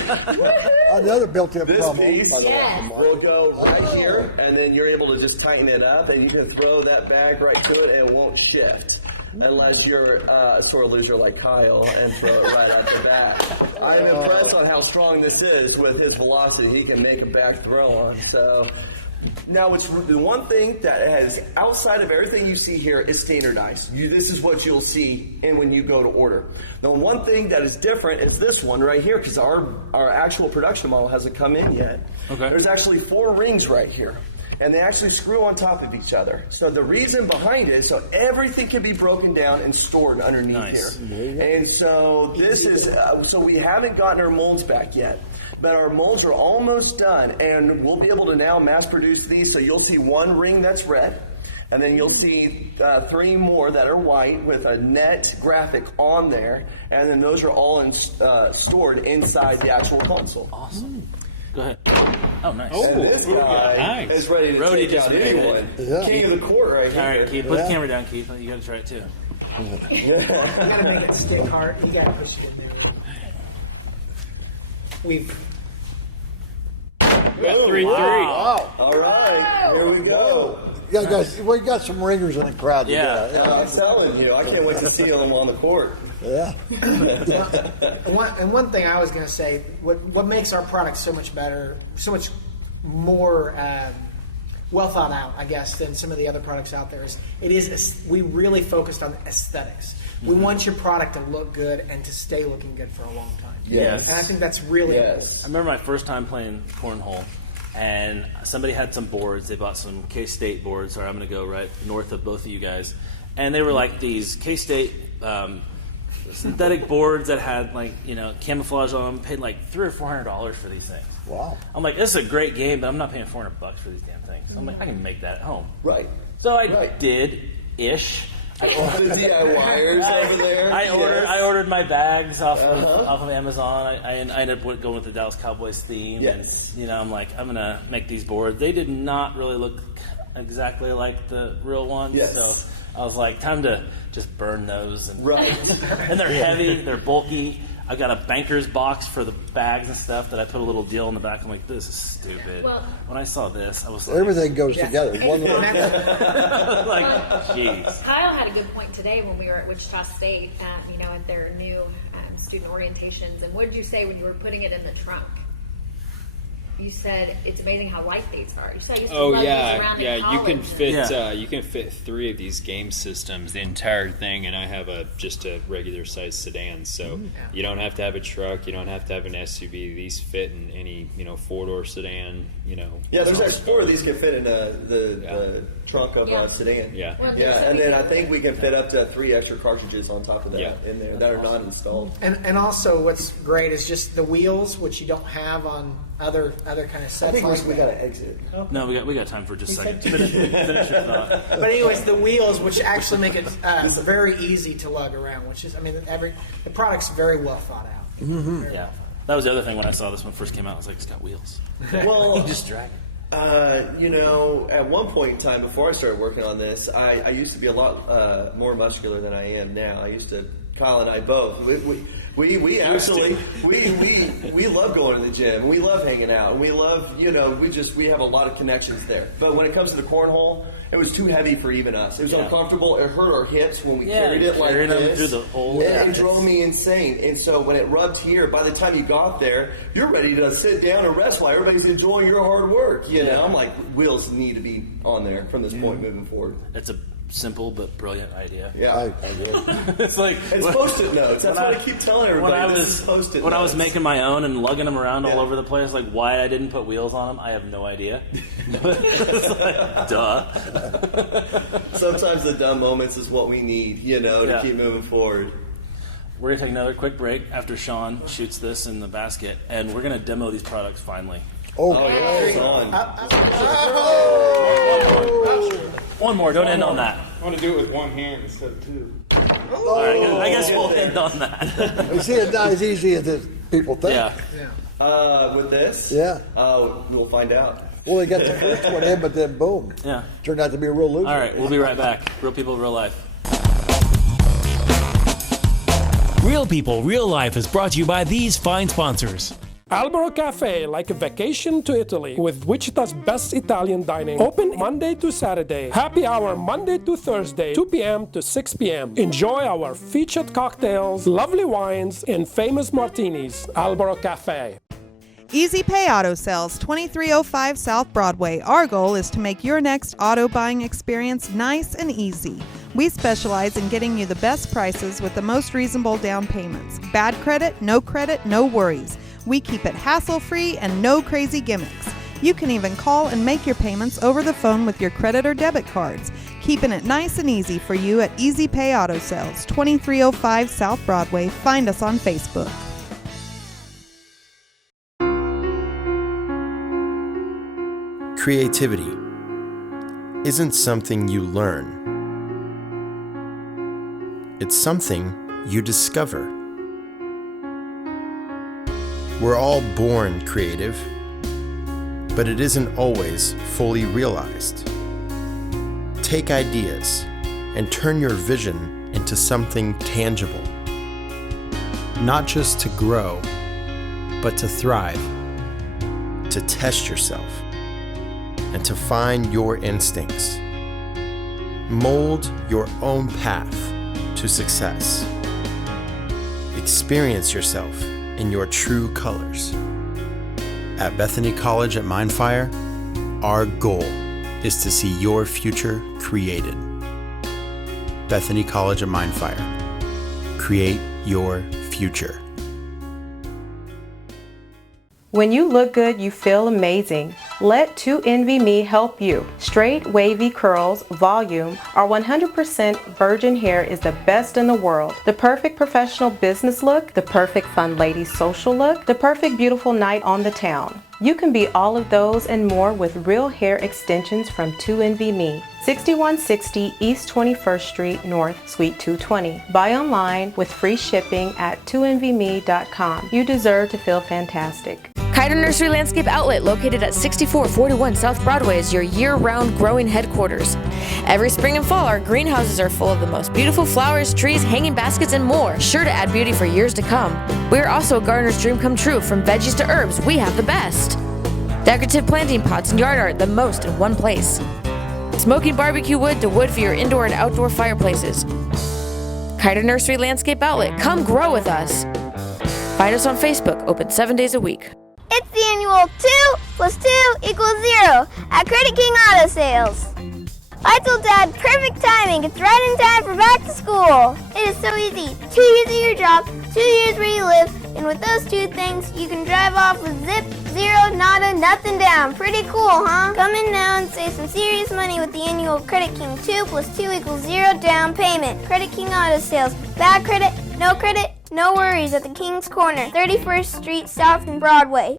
Another built-in this promo. piece will go right here, and then you're able to just tighten it up, and you can throw that bag right to it, and it won't shift. Unless you're a sore loser like Kyle and throw it right off the bat. I'm impressed on how strong this is with his velocity. He can make a back throw on. So now it's the one thing that has outside of everything you see here is standardized. This is what you'll see when you go to order. The one thing that is different is this one right here, because our actual production model hasn't come in yet. Okay. There's actually 4 rings right here. And they actually screw on top of each other. So the reason behind it, so everything can be broken down and stored underneath here. And so this is, so we haven't gotten our molds back yet. But our molds are almost done, and we'll be able to now mass produce these. So you'll see 1 ring that's red, and then you'll see 3 more that are white with a net graphic on there, and then those are all stored inside the actual console. Awesome. Go ahead. Oh, nice. And this guy is ready to take out anyone. Yeah. King of the court right here. All right, Keith, put the camera down, Keith. You got to try it too. You gotta make it stick hard. You gotta push it in there. We've got 3-3. Wow. All right, here we go. Yeah, guys, we got some ringers in the crowd. I'm telling you, I can't wait to see them on the court. Yeah. One thing I was going to say, what makes our product so much better, so much more well thought out, I guess, than some of the other products out there is we really focused on aesthetics. We want your product to look good and to stay looking good for a long time. Yes. And I think that's really important. I remember my first time playing cornhole, and somebody had some boards. They bought some K-State boards, or I'm going to go right north of both of you guys. And they were like these K-State synthetic boards that had camouflage on them. Paid like $300 or $400 for these things. Wow. I'm like, this is a great game, but I'm not paying $400 for these damn things. I'm like, I can make that at home. Right. So I did-ish. The DIYers over there. I ordered my bags off of Amazon. I ended up going with the Dallas Cowboys theme. Yes. And, I'm like, I'm going to make these boards. They did not really look exactly like the real ones. Yes. So I was like, time to just burn those. And, right. And they're heavy. They're bulky. I got a banker's box for the bags and stuff that I put a little deal in the back. I'm like, this is stupid. Well, when I saw this, I was like... Everything goes together. One little... like, jeez. Kyle had a good point today when we were at Wichita State, at their new student orientations. And what did you say when you were putting it in the trunk? you said it's amazing how light these are. You said I used to Oh lug these yeah, around yeah. in You can college. fit you can fit 3 of these game systems, the entire thing, and I have just a regular size sedan. So you don't have to have a truck, you don't have to have an SUV. These fit in any 4-door sedan. Yeah, there's actually 4 of these can fit in the trunk of a sedan. Yeah, and then I think we can fit up to 3 extra cartridges on top of that in there that are not installed. And also, what's great is just the wheels, which you don't have on other kind of sets. I think we got to exit. No, we got time for just a second. Finish your thought. But anyways, the wheels, which actually make it very easy to lug around, which is, the product's very well thought out. Mm-hmm. Yeah, that was the other thing when I saw this one first came out. I was like, it's got wheels. Well, you just drag it. At one point in time, before I started working on this, I used to be a lot more muscular than I am now. Kyle and I both. We actually we love going to the gym. We love hanging out. And we love we have a lot of connections there. But when it comes to the cornhole, it was too heavy for even us. It was uncomfortable. It hurt our hips when we carried it like this. Through the whole it drove me insane. And so when it rubbed here, by the time you got there, you're ready to sit down and rest while everybody's enjoying your hard work. I'm like, wheels need to be on there from this point moving forward. It's a simple but brilliant idea. Yeah, I agree. It's like it's Post-it notes. That's what I keep telling everybody. When I was making my own and lugging them around all over the place, like why I didn't put wheels on them, I have no idea. It's like, duh. Sometimes the dumb moments is what we need, to keep moving forward. We're going to take another quick break after Sean shoots this in the basket, and we're going to demo these products finally. One more. Don't end on that. I want to do it with one hand instead of 2. All right, I guess we'll end on that. You see, it's not as easy as people think. With this? Yeah. We'll find out. Well, they got the first one in, but then boom. Yeah. Turned out to be a real loser. All right, we'll be right back. Real people, real life. Real People, Real Life is brought to you by these fine sponsors. Albero Cafe, like a vacation to Italy, with Wichita's best Italian dining. Open Monday to Saturday. Happy hour Monday to Thursday, 2 p.m. to 6 p.m. Enjoy our featured cocktails, lovely wines, and famous martinis. Albero Cafe. Easy Pay Auto Sales, 2305 South Broadway. Our goal is to make your next auto buying experience nice and easy. We specialize in getting you the best prices with the most reasonable down payments. Bad credit, no worries. We keep it hassle-free and no crazy gimmicks. You can even call and make your payments over the phone with your credit or debit cards. Keeping it nice and easy for you at Easy Pay Auto Sales, 2305 South Broadway. Find us on Facebook. Creativity isn't something you learn. It's something you discover. We're all born creative, but it isn't always fully realized. Take ideas and turn your vision into something tangible. Not just to grow, but to thrive, to test yourself, and to find your instincts. Mold your own path to success. Experience yourself in your true colors. At Bethany College at Mindfire, our goal is to see your future created. Bethany College at Mindfire. Create your future. When you look good, you feel amazing. Let 2NVMe help you. Straight, wavy curls, volume, our 100% virgin hair is the best in the world. The perfect professional business look, the perfect fun lady social look, the perfect beautiful night on the town. You can be all of those and more with real hair extensions from 2NVMe. 6160 East 21st Street North, Suite 220. Buy online with free shipping at 2NVMe.com. You deserve to feel fantastic. Kiter Nursery Landscape Outlet, located at 6441 South Broadway, is your year-round growing headquarters. Every spring and fall, our greenhouses are full of the most beautiful flowers, trees, hanging baskets, and more, sure to add beauty for years to come. We are also a gardener's dream come true. From veggies to herbs, we have the best. Decorative planting pots and yard art, the most in one place. Smoking barbecue wood to wood for your indoor and outdoor fireplaces. Kiter Nursery Landscape Outlet, come grow with us. Find us on Facebook, open 7 days a week. It's the annual annual 2 plus 2 equals 0 at Credit King Auto Sales. I told Dad, perfect timing. It's right in time for back to school. It is so easy. 2 years of your job, 2 years where you live, and with those 2 things, you can drive off with zip, zero, nada, nothing down. Pretty cool, huh? Come in now and save some serious money with the annual Credit King 2 plus 2 equals 0 down payment. Credit King Auto Sales. Bad credit, no worries at the King's Corner, 31st Street South and Broadway.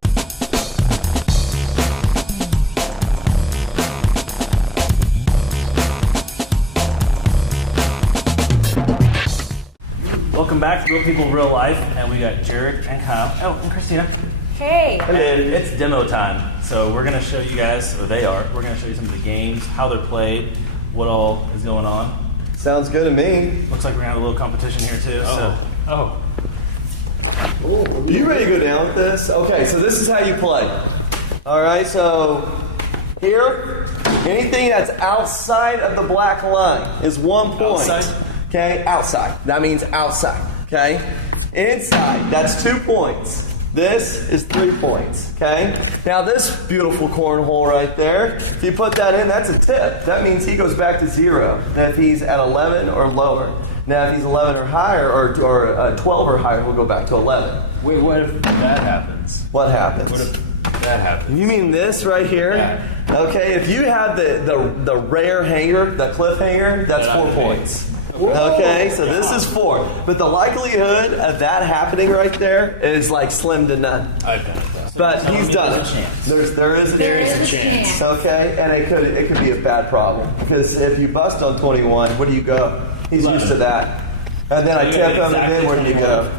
Welcome back to Real People, Real Life, and we got Jared and Kyle. Oh, and Christina. Hey. And it's demo time, so we're going to show you guys, or they are, we're going to show you some of the games, how they're played, what all is going on. Sounds good to me. Looks like we're going to have a little competition here, too. Are you ready to go down with this? Okay, so this is how you play. All right, so here, anything that's outside of the black line is 1 point. Outside? Okay, outside. That means outside. Okay? Inside, that's 2 points. This is 3 points. Okay? Now this beautiful cornhole right there, if you put that in, that's a tip. That means he goes back to 0. Now if he's at 11 or lower. Now if he's 11 or higher, or 12 or higher, we'll go back to 11. Wait, what if that happens? What happens? What if that happens? You mean this right here? Yeah. Okay, if you have the rare hanger, the cliff hanger, that's 4 points. Okay, so this is 4. But the likelihood of that happening right there is like slim to none. I've done it. But he's done it. There is a chance. Okay, and it could be a bad problem. Because if you bust on 21, where do you go? He's used to that. And then I tip him, and then where do you go?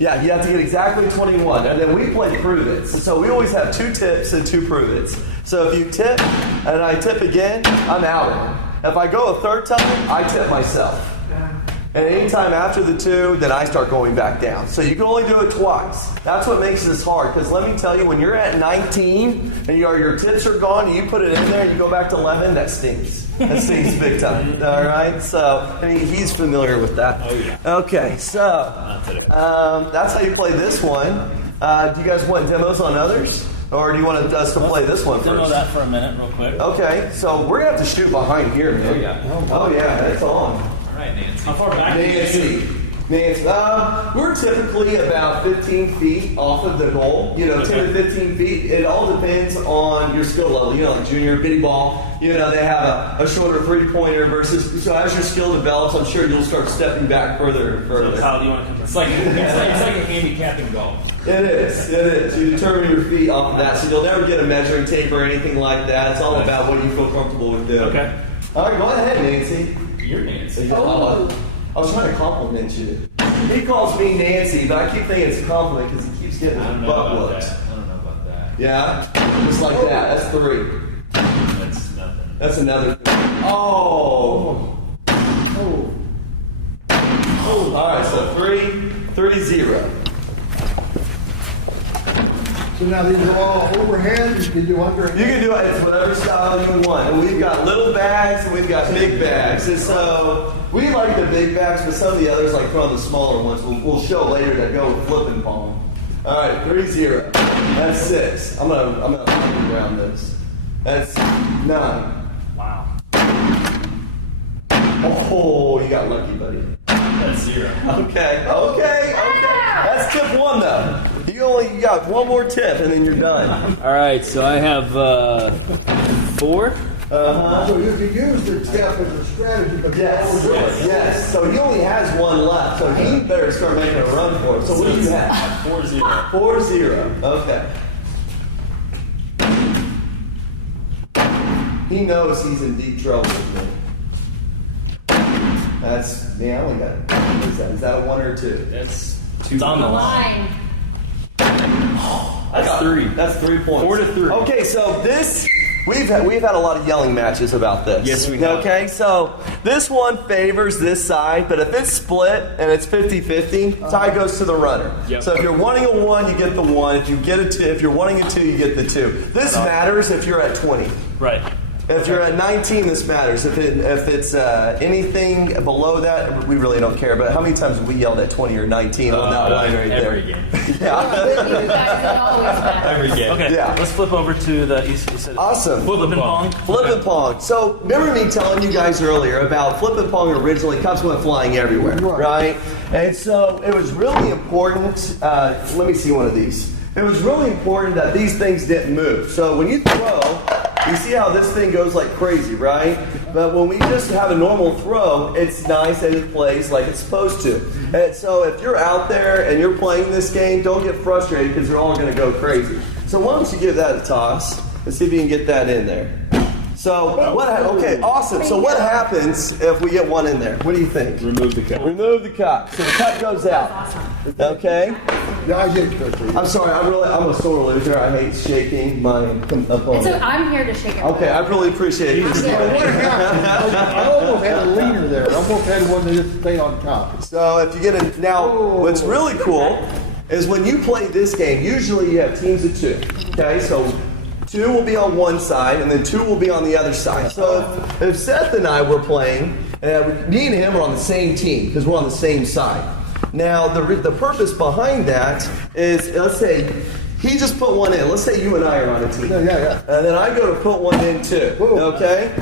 Yeah, you have to get exactly 21. And then we play prove-its. So we always have 2 tips and 2 prove-its. So if you tip, and I tip again, I'm out. If I go a third time, I tip myself. And anytime after the 2, then I start going back down. So you can only do it twice. That's what makes this hard. Because let me tell you, when you're at 19 and your tips are gone and you put it in there and you go back to 11, that stings. That stings big time. All right? So he's familiar with that. Oh, yeah. Okay, so that's how you play this one. Do you guys want demos on others? Or do you want us to play this one first? Demo that for a minute real quick. Okay, so we're going to have to shoot behind here, man. Oh, yeah, that's on. All right, Nancy. How far back? Nancy. We're typically about 15 feet off of the goal. 10 to 15 feet. It all depends on your skill level. Like junior, bitty ball, they have a shorter 3-pointer versus. So as your skill develops, I'm sure you'll start stepping back further and further. So Kyle, do you want to come? It's like a handicapping golf. It is. You determine your feet off of that, so you'll never get a measuring tape or anything like that. It's all about what you feel comfortable with doing. Okay. All right, go ahead, Nancy. You're Nancy. I was trying to compliment you. He calls me Nancy, but I keep thinking it's a compliment because he keeps getting his butt looks. I don't know about that. Yeah? Just like that. That's 3. That's nothing. That's another thing. Oh. All right, so 3-0. So now these are all overhead. You can do underhand. You can do it. It's whatever style you want. And we've got little bags and we've got big bags. And so we like the big bags, but some of the others, like from the smaller ones, we'll show later that go with flip and palm. All right, 3-0. That's 6. I'm gonna round this. That's 9. Wow. Oh, you got lucky, buddy. That's 0. Okay. That's tip 1 though. You got 1 more tip and then you're done. All right, so I have 4. So you can use the tip as a strategy, but Yes. So he only has 1 left, so he better start making a run for it. So what do you have? 4-0. 4-0. Okay. He knows he's in deep trouble with me. I only got. What is that? Is that a 1 or a 2? That's 2. It's on the line. That's 3. That's 3 points. 4-3. Okay, so this we've had a lot of yelling matches about this. Yes, we have. Okay, so this one favors this side, but if it's split and it's 50-50, tie goes to the runner. Yep. So if you're wanting a 1, you get the 1. If you get a 2, if you're wanting a 2, you get the 2. This matters if you're at 20. Right. If you're at 19, this matters. If it's anything below that, we really don't care. But how many times have we yelled at 20 or 19 on that line right there? Every game. Every game. Okay, let's flip over to the. You said awesome. Flip and Pong. Flip and Pong. So remember me telling you guys earlier about Flip and Pong originally? Cups went flying everywhere, right? And so it was really important. Let me see one of these. It was really important that these things didn't move. So when you throw, you see how this thing goes like crazy, right? But when we just have a normal throw, it's nice and it plays like it's supposed to. And so if you're out there and you're playing this game, don't get frustrated because they're all going to go crazy. So why don't you give that a toss and see if you can get that in there. So okay, awesome. So what happens if we get one in there? What do you think? Remove the cup. Remove the cup. So the cup goes out. Okay. I'm sorry. I'm a sore loser. I hate shaking my opponent. So I'm here to shake it. Okay, I really appreciate it. I almost had a leaner there. I almost had one that just stayed on top. So if you get a what's really cool is when you play this game. Usually you have teams of 2. Okay, so 2 will be on one side, and then 2 will be on the other side. So if Seth and I were playing, me and him are on the same team because we're on the same side. Now, the purpose behind that is, let's say he just put one in. Let's say you and I are on a team. Yeah. And then I go to put one in too. Okay?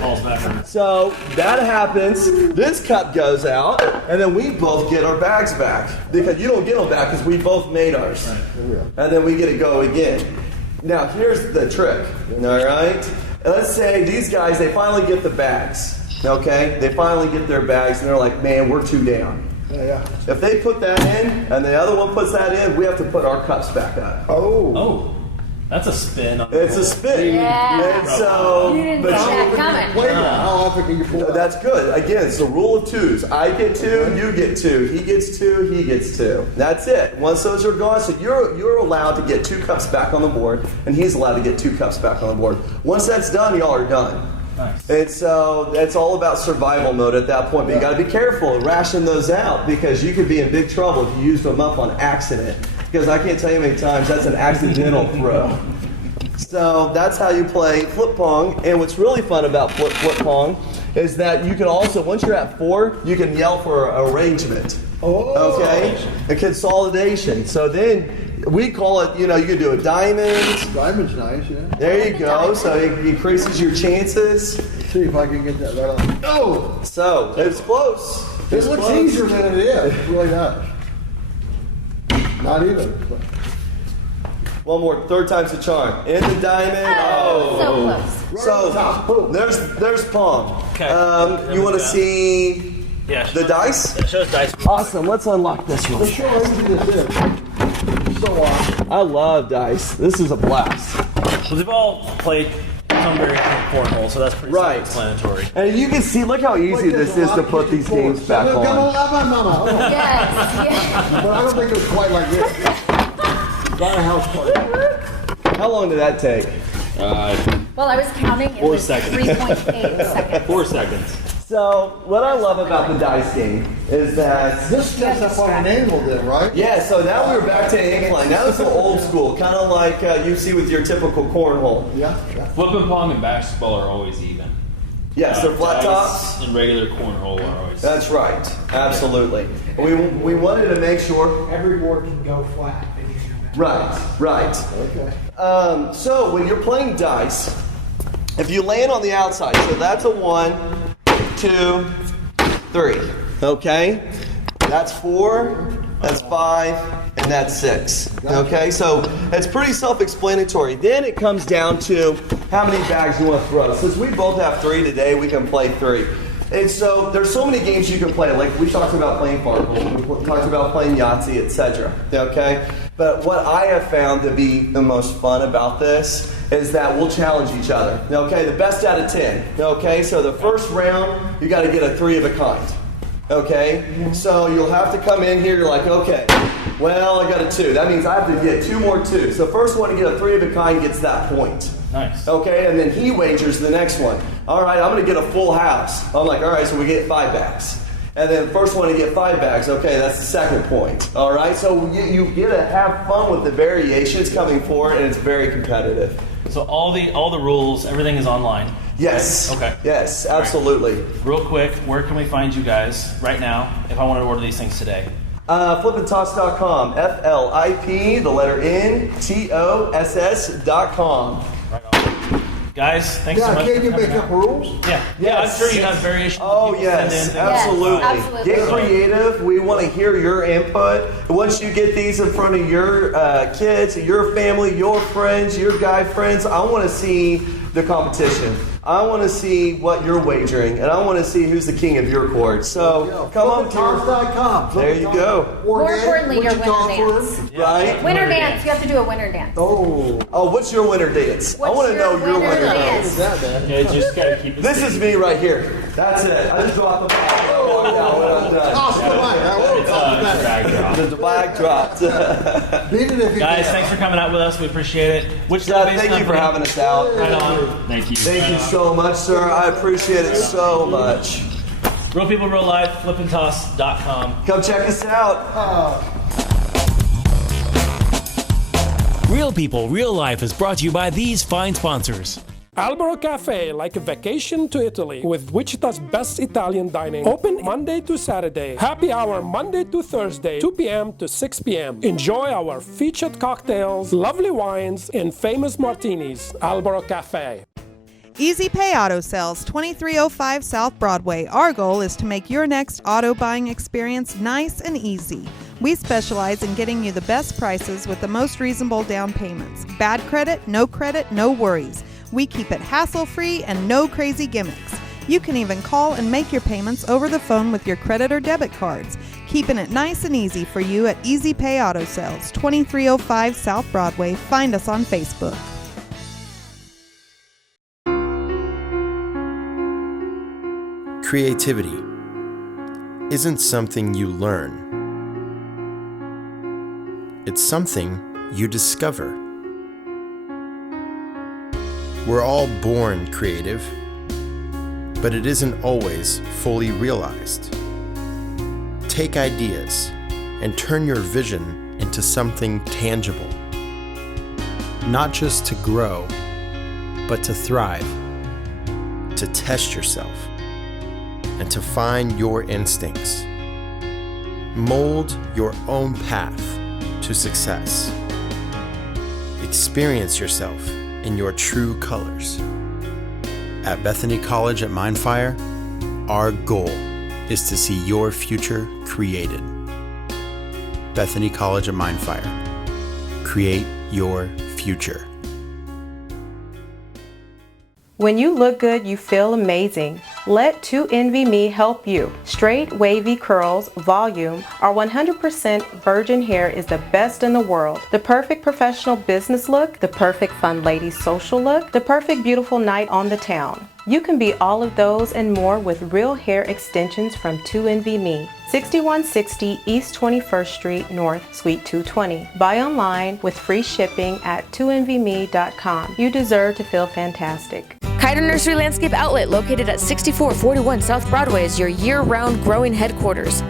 So that happens. This cup goes out, and then we both get our bags back. Because you don't get them back because we both made ours. And then we get to go again. Now, here's the trick, all right? Let's say these guys, they finally get the bags, okay? They finally get their bags, and they're like, man, we're 2 down. Yeah. If they put that in, and the other one puts that in, we have to put our cups back up. Oh. That's a spin. It's a spin. Yeah. And so, You didn't see that coming. How often can you pull that? That's good. Again, it's the rule of 2s. I get 2, you get 2. He gets 2, he gets 2. That's it. Once those are gone, so you're allowed to get 2 cups back on the board, and he's allowed to get 2 cups back on the board. Once that's done, y'all are done. Nice. And so it's all about survival mode at that point. But you got to be careful and ration those out because you could be in big trouble if you used them up on accident. Because I can't tell you how many times that's an accidental throw. So that's how you play Flip Pong. And what's really fun about Flip Pong is that you can also, once you're at 4, you can yell for arrangement. Okay? A consolidation. So then we call it, you can do a diamond. Diamond's nice, yeah. There you go. So it increases your chances. Let's see if I can get that right on. Oh! So it's close. It looks easier than it is. It really does. Not even. One more, 3rd time's the charm. In the diamond. So close. So there's Pong. Okay. You want to see the dice? It shows dice. Awesome. Let's unlock this one. Let's show how easy this is. So awesome. I love dice. This is a blast. Well, we've all played some variant of cornhole, so that's pretty self-explanatory. And you can see, look how easy this is to put these games back on. Yes. But I don't think it was quite like this. Not a house party. How long did that take? Well, I was counting. It 4 was seconds. 3.8 seconds. 4 seconds. So what I love about the dice game is that This sets up on an angle then, right? yeah. So now we're back to incline. Now it's the old school, kind of like you see with your typical cornhole. Yeah. Flip and Pong and basketball are always even. Yes, they're flat Dice tops. and regular cornhole are always. That's right. Absolutely. We wanted to make sure. Every board can go flat. Right. Okay. So when you're playing dice, if you land on the outside, so that's a 1, 2, 3. Okay? That's 4, that's 5, and that's 6. Okay? So it's pretty self-explanatory. Then it comes down to how many bags you want to throw. Since we both have 3 today, we can play 3. And so there's so many games you can play. Like we talked about playing Farkle, we talked about playing Yahtzee, etc. Okay? But what I have found to be the most fun about this is that we'll challenge each other. Okay? The best out of 10. Okay? So the first round, you got to get a 3 of a kind. Okay? So you'll have to come in here, you're like, okay, well, I got a 2. That means I have to get 2 more 2s. So the first one to get a 3 of a kind gets that point. Nice. Okay, and then he wagers the next one. All right, I'm going to get a full house. I'm like, all right, so we get 5 bags. And then the first one to get 5 bags. Okay, that's the second point. All right, so you get to have fun with the variations coming forward, and it's very competitive. So all the rules, everything is online. Yes. Okay. Yes, absolutely. Real quick, where can we find you guys right now if I want to order these things today? Flip&Toss.com. FLIP, the letter N, TOSS.com. Right on. Guys, thanks so much. Can you make up rules? Yeah. Yes. Yeah, I'm sure you have variations. Oh, yes, absolutely. absolutely. Get creative. We want to hear your input. Once you get these in front of your kids, your family, your friends, your guy friends, I want to see the competition. I want to see what you're wagering, and I want to see who's the king of your court. So come on, Flip&Toss.com. there you go. More importantly, your winner dance. Right? Winner dance. You have to do a winner dance. Oh, what's your winner dance? I want to know your winner dance. Yeah, just gotta keep it. This is me right here. That's it. I just drop the bag. Oh, Toss the the bag dropped. Beat it if you Guys, can. thanks for coming out with us. We appreciate it. Thank you for having us out. Right on. Thank you. Thank you so much, sir. I appreciate it so much. Real People, Real Life, flipandtoss.com. Come check us out. Real People, Real Life is brought to you by these fine sponsors. Albero Cafe, like a vacation to Italy, with Wichita's best Italian dining. Open Monday to Saturday. Happy hour Monday to Thursday, 2 p.m. to 6 p.m. Enjoy our featured cocktails, lovely wines, and famous martinis. Albero Cafe. Easy Pay Auto Sales, 2305 South Broadway. Our goal is to make your next auto buying experience nice and easy. We specialize in getting you the best prices with the most reasonable down payments. Bad credit, no worries. We keep it hassle-free and no crazy gimmicks. You can even call and make your payments over the phone with your credit or debit cards. Keeping it nice and easy for you at Easy Pay Auto Sales, 2305 South Broadway. Find us on Facebook. Creativity isn't something you learn. It's something you discover. We're all born creative, but it isn't always fully realized. Take ideas and turn your vision into something tangible. Not just to grow, but to thrive, to test yourself, and to find your instincts. Mold your own path to success. Experience yourself in your true colors. At Bethany College at Mindfire, our goal is to see your future created. Bethany College at Mindfire. Create your future. When you look good, you feel amazing. Let 2NVMe help you. Straight, wavy curls, volume, our 100% virgin hair is the best in the world. The perfect professional business look, the perfect fun lady social look, the perfect beautiful night on the town. You can be all of those and more with real hair extensions from 2NVMe. 6160 East 21st Street North, Suite 220. Buy online with free shipping at 2NVMe.com. You deserve to feel fantastic. Kiter Nursery Landscape Outlet, located at 6441 South Broadway, is your year-round growing headquarters.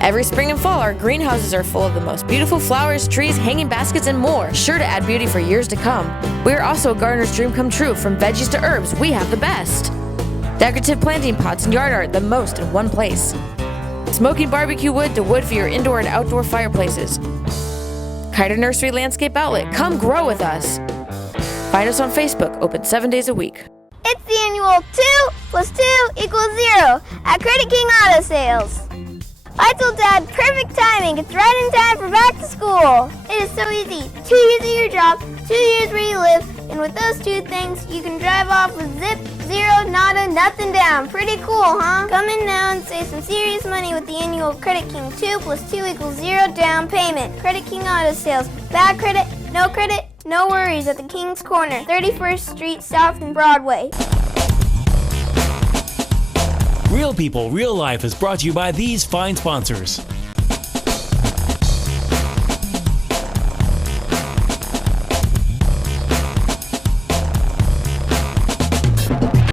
Every spring and fall, our greenhouses are full of the most beautiful flowers, trees, hanging baskets, and more, sure to add beauty for years to come. We are also a gardener's dream come true. From veggies to herbs, we have the best. Decorative planting pots and yard art, the most in one place. Smoking barbecue wood to wood for your indoor and outdoor fireplaces. Kiter Nursery Landscape Outlet, come grow with us. Find us on Facebook, open 7 days a week. It's the annual 2 + 2 = 0 at Credit King Auto Sales. I told Dad, perfect timing. It's right in time for back to school. It is so easy. 2 years at your job, 2 years where you live, and with those 2 things, you can drive off with zip, zero, nada, nothing down. Pretty cool, huh? Come in now and save some serious money with the annual Credit King 2 + 2 = 0 down payment. Credit King Auto Sales. Bad credit, no worries at the King's Corner, 31st Street South and Broadway. Real People, Real Life is brought to you by these fine sponsors.